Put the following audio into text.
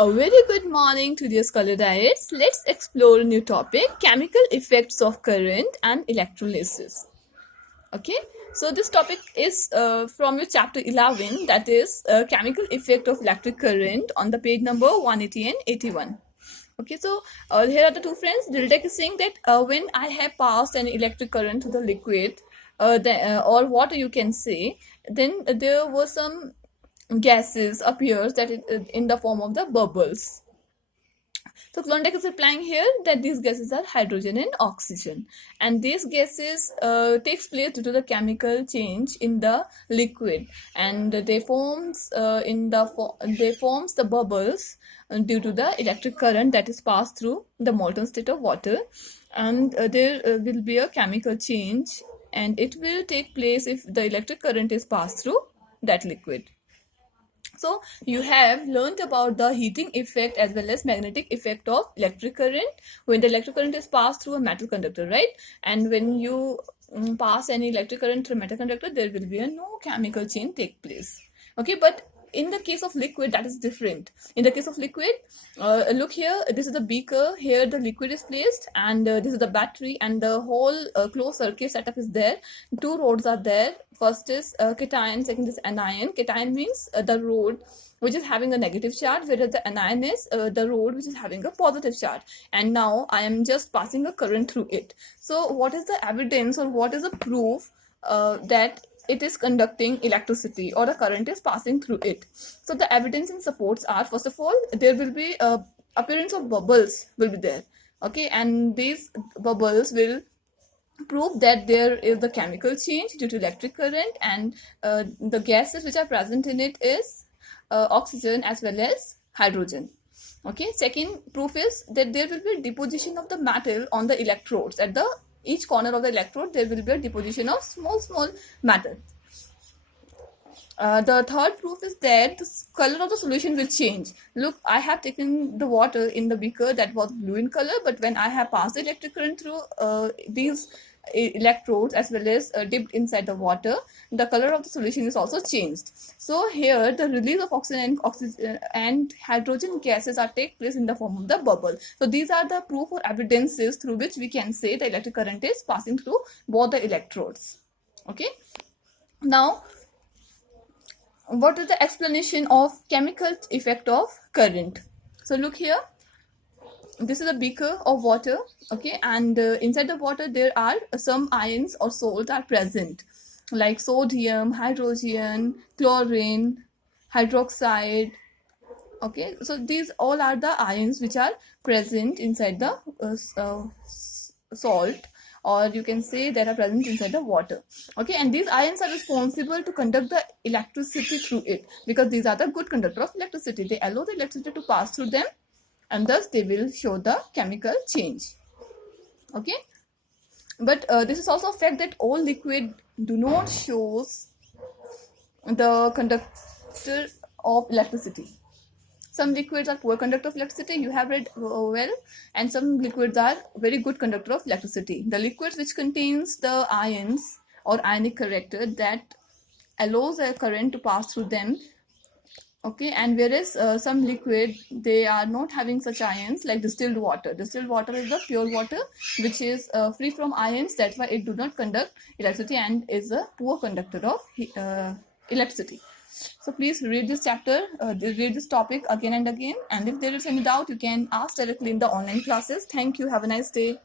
A very good morning to dear scholar diets. Let's explore a new topic, chemical effects of current and electrolysis. Okay, so this topic is from your chapter 11, that is chemical effect of electric current, on the page number 180 and 81. Okay, so here are the two friends. Diltek is saying that when I have passed an electric current to the liquid or water, you can say, then there were some gases appears that in the form of the bubbles. So Klondike is replying here that these gases are hydrogen and oxygen, and these gases takes place due to the chemical change in the liquid, and they forms the bubbles due to the electric current that is passed through the molten state of water, and there will be a chemical change, and it will take place if the electric current is passed through that liquid. So you have learned about the heating effect as well as magnetic effect of electric current when the electric current is passed through a metal conductor, right? And when you pass any electric current through a metal conductor, there will be no chemical change take place. Okay, but in the case of liquid, that is different. In the case of liquid, look here, this is the beaker, here the liquid is placed, and this is the battery, and the whole closed circuit setup is there. Two rods are there. First is cation, second is anion. Cation means the rod which is having a negative charge, whereas the anion is the rod which is having a positive charge. And now I am just passing a current through it. So what is the evidence, or what is the proof that it is conducting electricity, or the current is passing through it? So the evidence and supports are, first of all, there will be appearance of bubbles will be there. Okay, and these bubbles will prove that there is the chemical change due to electric current, and the gases which are present in it is oxygen as well as hydrogen. Okay, second proof is that there will be deposition of the metal on the electrodes. At the each corner of the electrode there will be a deposition of small metal. The third proof is that the color of the solution will change. Look, I have taken the water in the beaker that was blue in color, but when I have passed the electric current through these electrodes as well as dipped inside the water, the color of the solution is also changed. So here the release of oxygen and hydrogen gases are take place in the form of the bubble. So these are the proof or evidences through which we can say the electric current is passing through both the electrodes. Okay, now what is the explanation of chemical effect of current? So look here, this is a beaker of water. Okay, and inside the water there are some ions or salts are present, like sodium, hydrogen, chlorine, hydroxide. Okay, so these all are the ions which are present inside the salt, or you can say that are present inside the water. Okay, and these ions are responsible to conduct the electricity through it, because these are the good conductor of electricity. They allow the electricity to pass through them, and thus they will show the chemical change. Okay, but this is also a fact that all liquid do not shows the conductor of electricity. Some liquids are poor conductor of electricity, you have read well, and some liquids are very good conductor of electricity. The liquids which contains the ions or ionic character, that allows a current to pass through them. Okay, and whereas some liquid, they are not having such ions, like distilled water. Distilled water is the pure water which is free from ions, that's why it do not conduct electricity and is a poor conductor of electricity. So please read this chapter, read this topic again and again, and if there is any doubt you can ask directly in the online classes. Thank you, have a nice day.